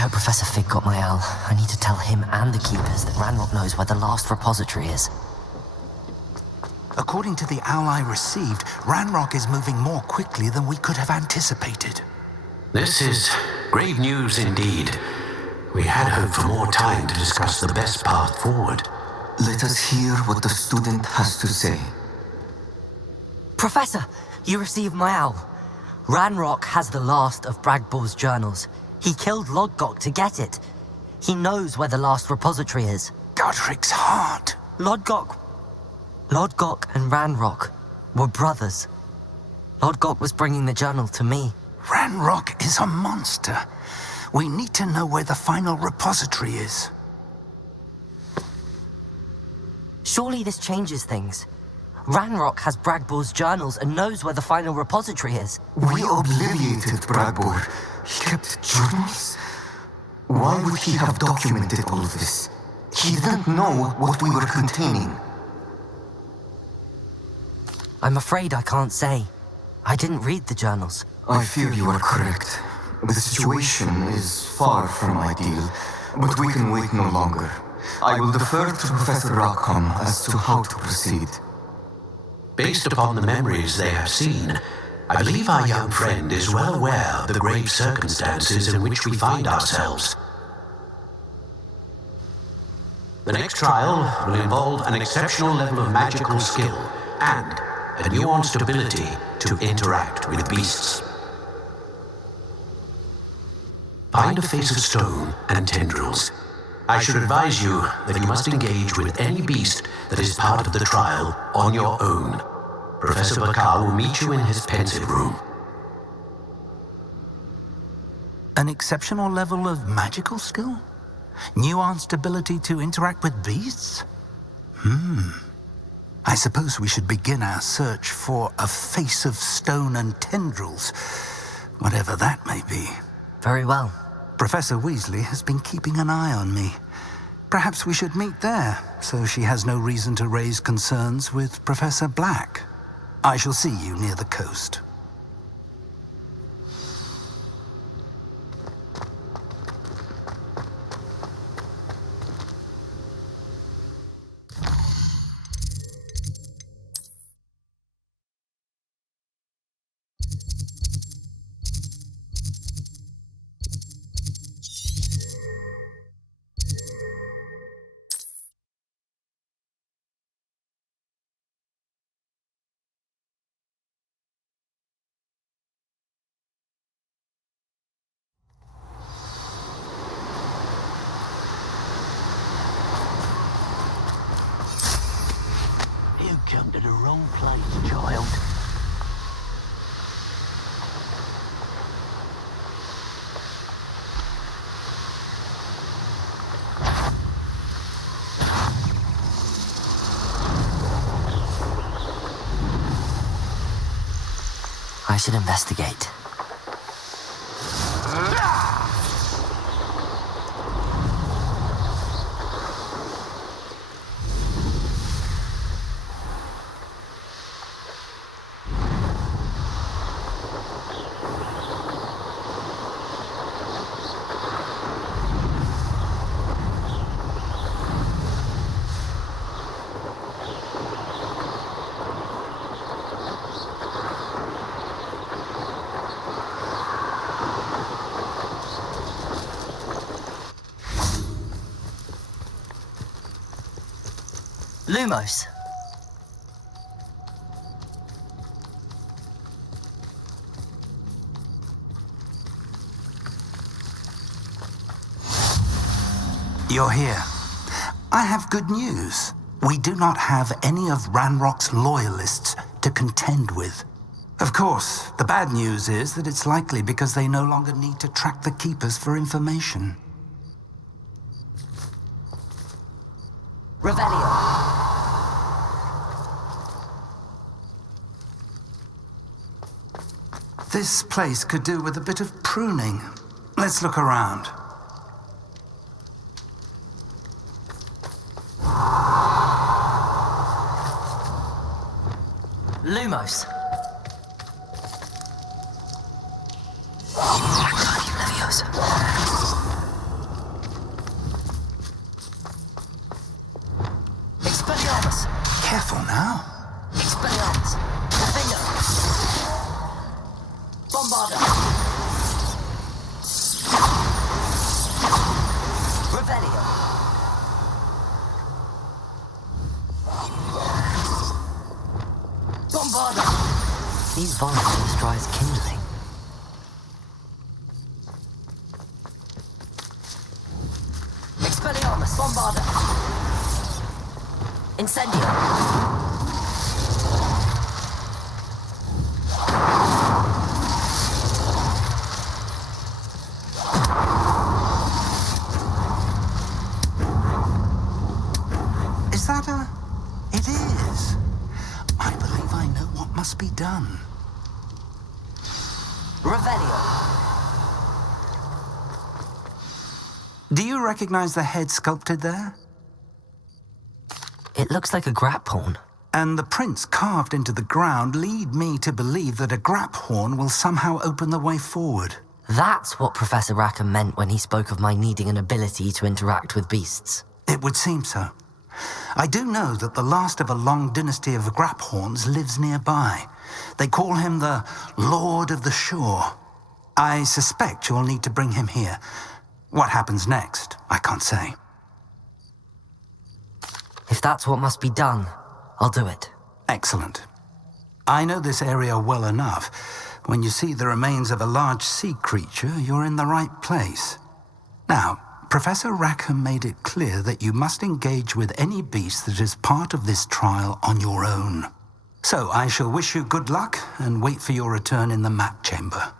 hope Professor Fig got my owl. I need to tell him and the Keepers that Ranrock knows where the last repository is. According to the owl I received, Ranrock is moving more quickly than we could have anticipated. This is grave news indeed. We had hoped for more time to discuss the best path forward. Let us hear what the student has to say. Professor, you received my owl. Ranrock has the last of Bragball's journals. He killed Lodgok to get it. He knows where the last repository is. Godric's heart. Lodgok and Ranrock were brothers. Lodgok was bringing the journal to me. Ranrock is a monster. We need to know where the final repository is. Surely this changes things. Ranrock has Bragball's journals and knows where the final repository is. We obliviated Bragball. He kept journals? Why would he have documented all of this? He didn't know what we were containing. I'm afraid I can't say. I didn't read the journals. I fear you are correct. The situation is far from ideal, but we can wait no longer. I will defer to Professor Rackham as to how to proceed. Based upon the memories they have seen, I believe our young friend is well aware of the grave circumstances in which we find ourselves. The next trial will involve an exceptional level of magical skill and a nuanced ability to interact with beasts. Find a face of stone and tendrils. I should advise you that you must engage with any beast that is part of the trial on your own. Professor Bakar will meet you in his Pensieve room. An exceptional level of magical skill? Nuanced ability to interact with beasts? I suppose we should begin our search for a face of stone and tendrils, whatever that may be. Very well. Professor Weasley has been keeping an eye on me. Perhaps we should meet there, so she has no reason to raise concerns with Professor Black. I shall see you near the coast. You come to the wrong place, child. I should investigate. Lumos. You're here. I have good news. We do not have any of Ranrock's loyalists to contend with. Of course, the bad news is that it's likely because they no longer need to track the Keepers for information. Revelio. This place could do with a bit of pruning. Let's look around. Lumos. Careful now. Expelliarmus! Defender! Bombarder! Revelio! Bombarder! These volunteers dry as kindling. Expelliarmus! Bombarder! Incendio! Is that a... It is. I believe I know what must be done. Revelio! Do you recognize the head sculpted there? It looks like a Graphorn. And the prints carved into the ground lead me to believe that a Graphorn will somehow open the way forward. That's what Professor Rackham meant when he spoke of my needing an ability to interact with beasts. It would seem so. I do know that the last of a long dynasty of Graphorns lives nearby. They call him the Lord of the Shore. I suspect you'll need to bring him here. What happens next, I can't say. If that's what must be done, I'll do it. Excellent. I know this area well enough. When you see the remains of a large sea creature, you're in the right place. Now, Professor Rackham made it clear that you must engage with any beast that is part of this trial on your own. So I shall wish you good luck and wait for your return in the map chamber.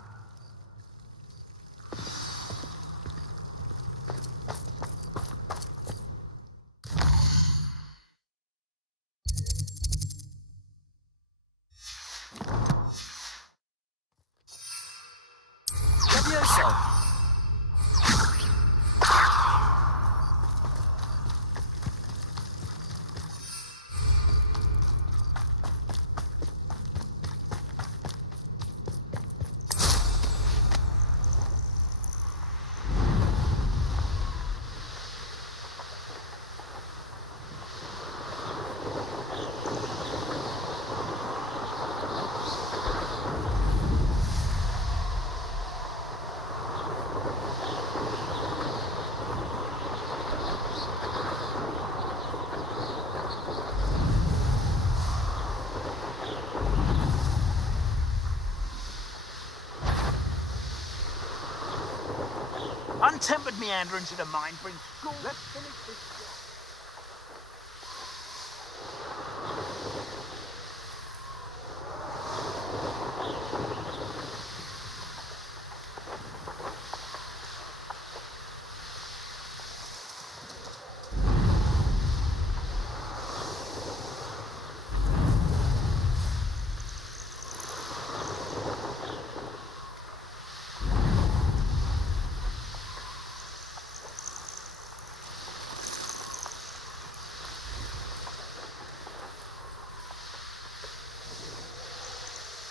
Untempered meanderings of the mind bring school. Let's finish this.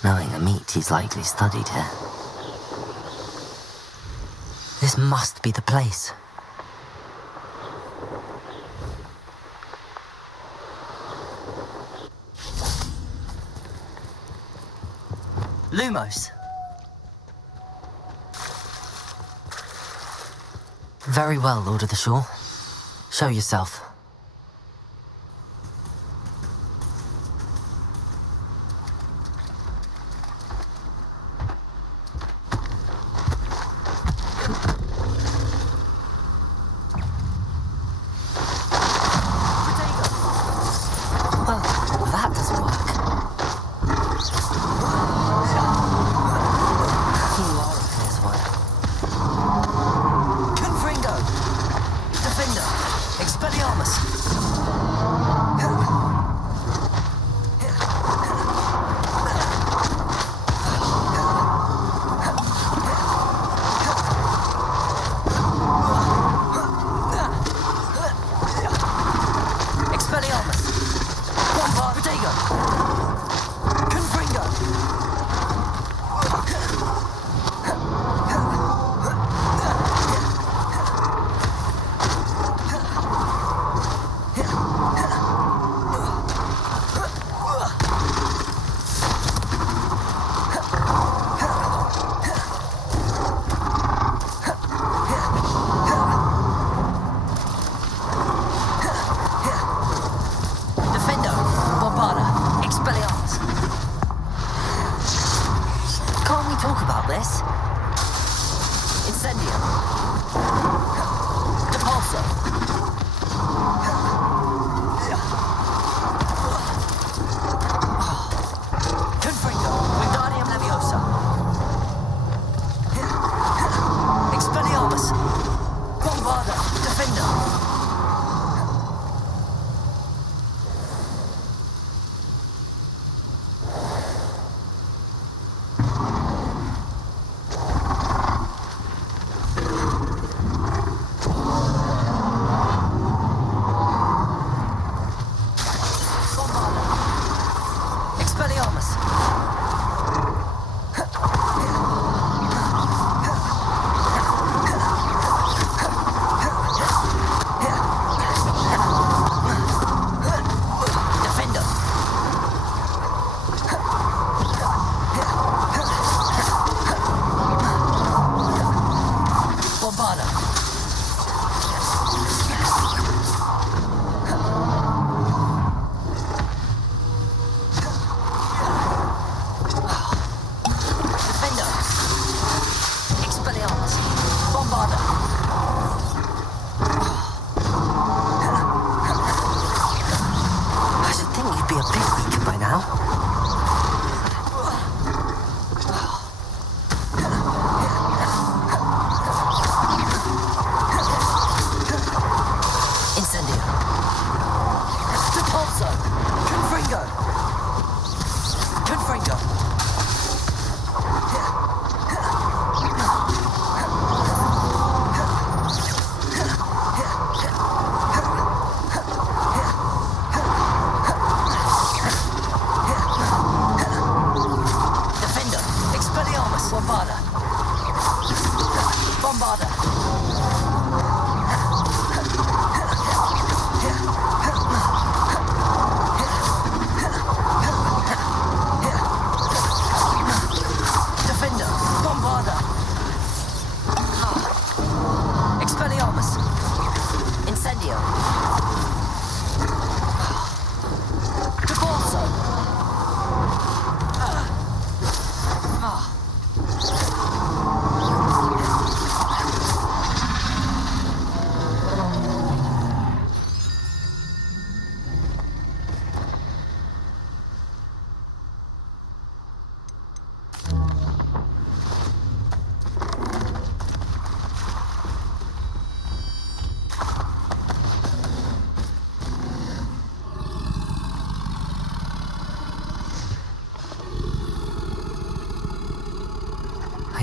Knowing the meat he's likely studied here. This must be the place. Lumos. Very well, Lord of the Shore. Show yourself.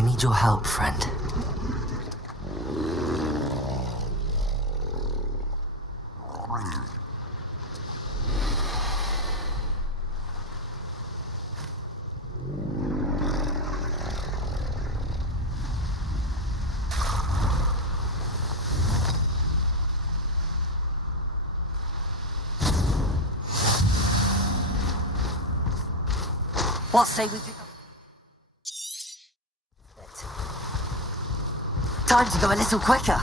need your help, friend. What say we pick up? Time to go a little quicker.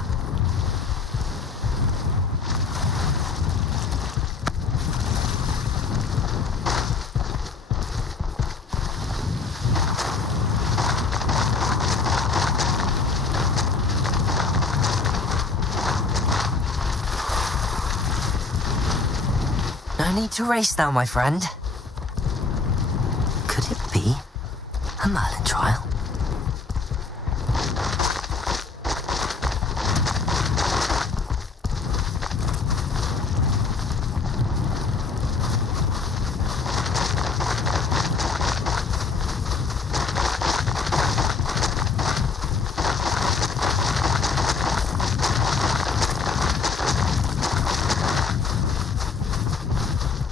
No need to race now, my friend. Could it be a Merlin trial?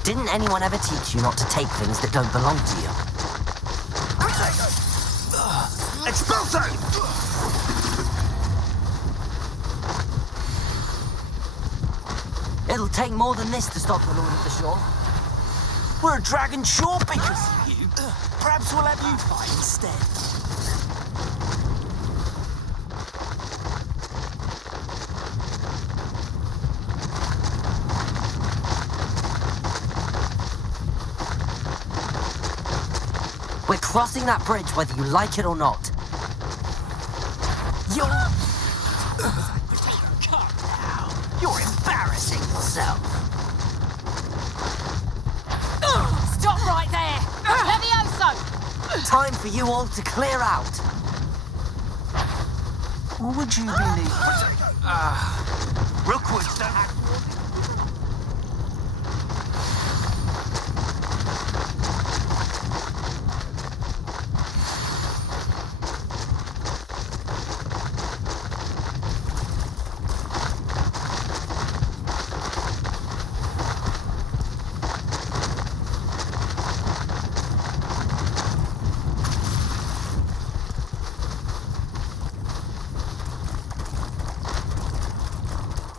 Didn't anyone ever teach you not to take things that don't belong to you? Expulso! It'll take more than this to stop the Lord of the Shore. We're a dragon shore because of you. Perhaps we'll have you fight instead. We're crossing that bridge whether you like it or not. You're... Come now. You're embarrassing yourself. Stop right there! Levioso! Time for you all to clear out. What would you believe? Real quick, don't act.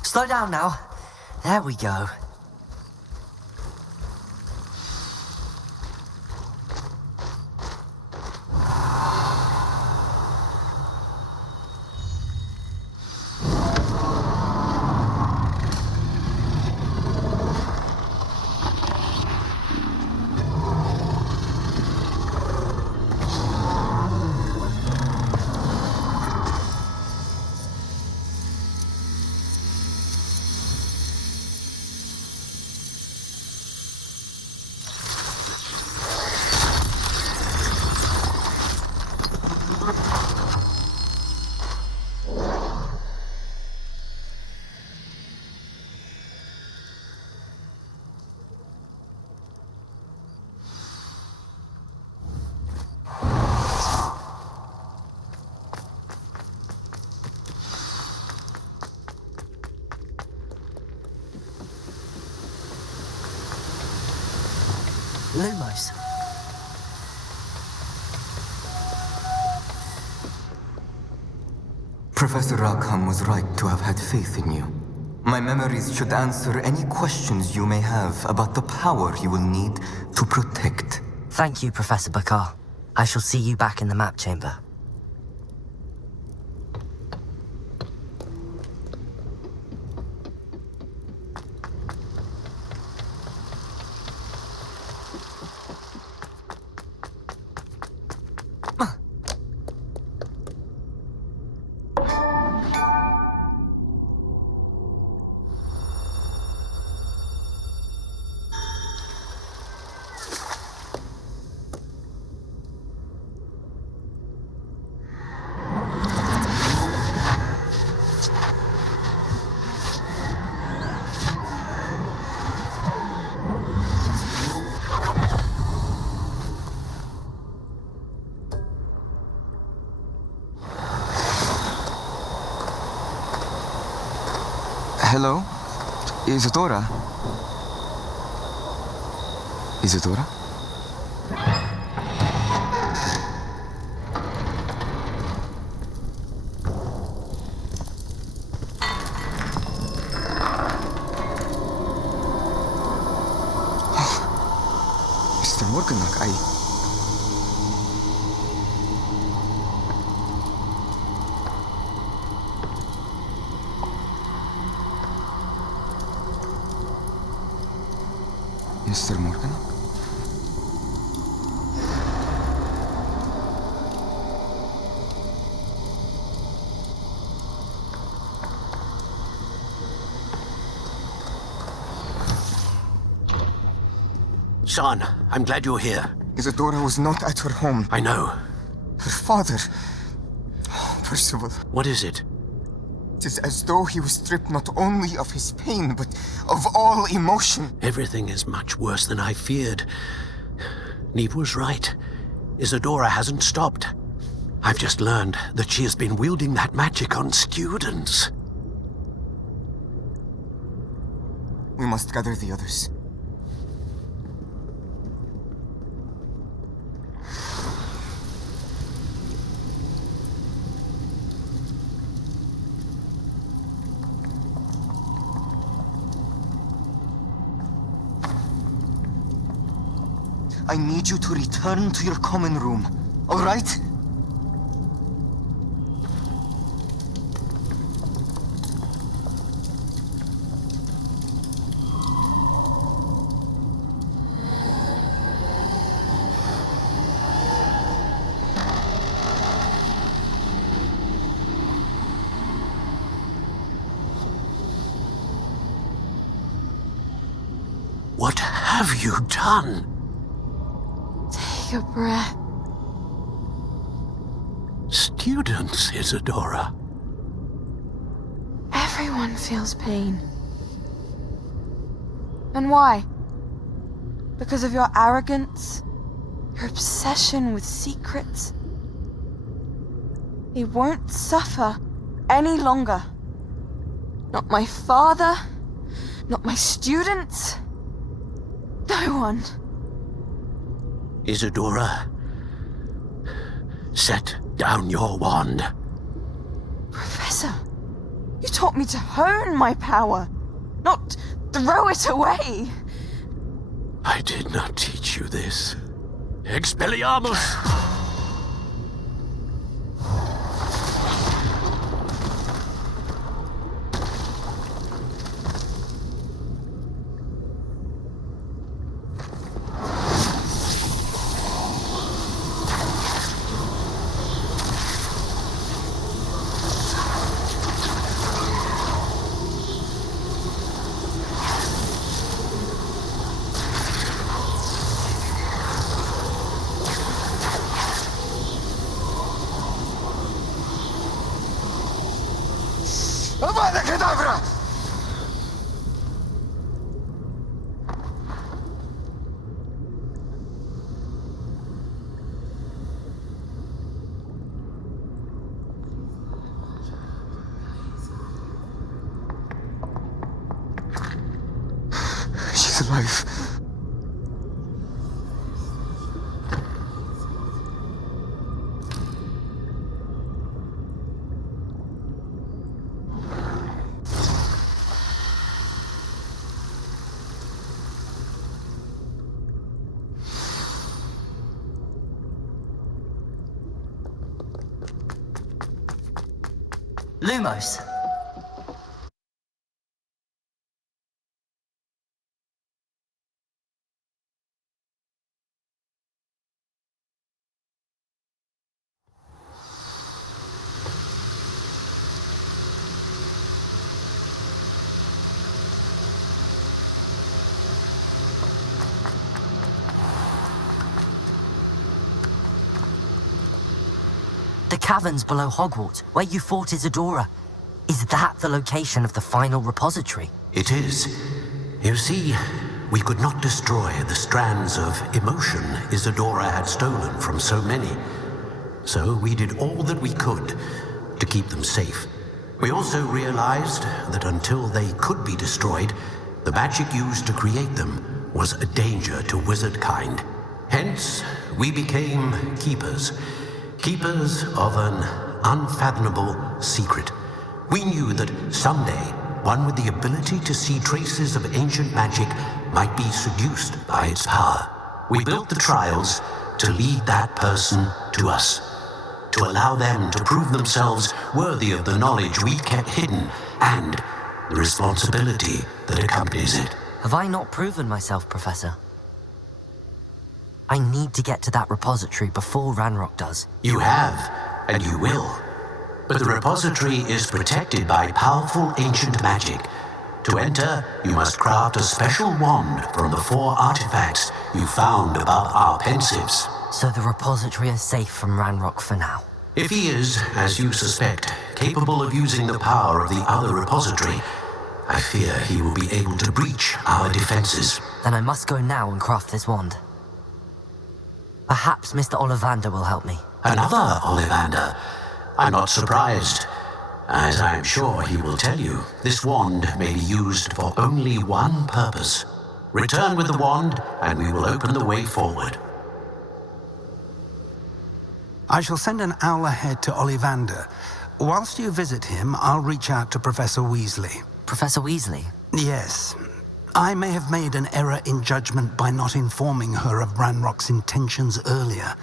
Slow down now. There we go. Lumos. Professor Rackham was right to have had faith in you. My memories should answer any questions you may have about the power you will need to protect. Thank you, Professor Bakar. I shall see you back in the map chamber. Hello? Isadora? Isadora? Mr. Morganach, Mr. Morgan? Son, I'm glad you're here. Isadora was not at her home. I know. Her father... Percival. What is it? It is as though he was stripped not only of his pain, but of all emotion. Everything is much worse than I feared. Neve was right. Isadora hasn't stopped. I've just learned that she has been wielding that magic on students. We must gather the others. I need you to return to your common room, all right? What have you done? Take a breath. Students, Isadora. Everyone feels pain. And why? Because of your arrogance? Your obsession with secrets? He won't suffer any longer. Not my father, not my students, no one. Isadora, set down your wand. Professor, you taught me to hone my power, not throw it away. I did not teach you this. Expelliarmus! Avada Kedavra! She's alive. Lumos. The caverns below Hogwarts, where you fought Isadora. Is that the location of the final repository? It is. You see, we could not destroy the strands of emotion Isadora had stolen from so many. So we did all that we could to keep them safe. We also realized that until they could be destroyed, the magic used to create them was a danger to wizard kind. Hence, we became keepers. Keepers of an unfathomable secret. We knew that someday, one with the ability to see traces of ancient magic might be seduced by its power. We built the trials to lead that person to us, to allow them to prove themselves worthy of the knowledge we kept hidden and the responsibility that accompanies it. Have I not proven myself, Professor? I need to get to that repository before Ranrock does. You have, and you will. But the repository is protected by powerful ancient magic. To enter, you must craft a special wand from the 4 artifacts you found above our Pensieves. So the repository is safe from Ranrock for now. If he is, as you suspect, capable of using the power of the other repository, I fear he will be able to breach our defenses. Then I must go now and craft this wand. Perhaps Mr. Ollivander will help me. Another Ollivander? I'm not surprised. As I am sure he will tell you, this wand may be used for only one purpose. Return with the wand, and we will open the way forward. I shall send an owl ahead to Ollivander. Whilst you visit him, I'll reach out to Professor Weasley. Professor Weasley? Yes. I may have made an error in judgment by not informing her of Ranrock's intentions earlier.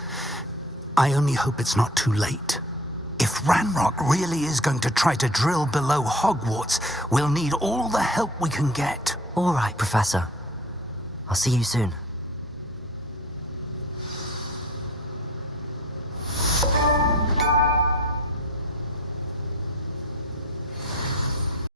I only hope it's not too late. If Ranrock really is going to try to drill below Hogwarts, we'll need all the help we can get. All right, Professor. I'll see you soon.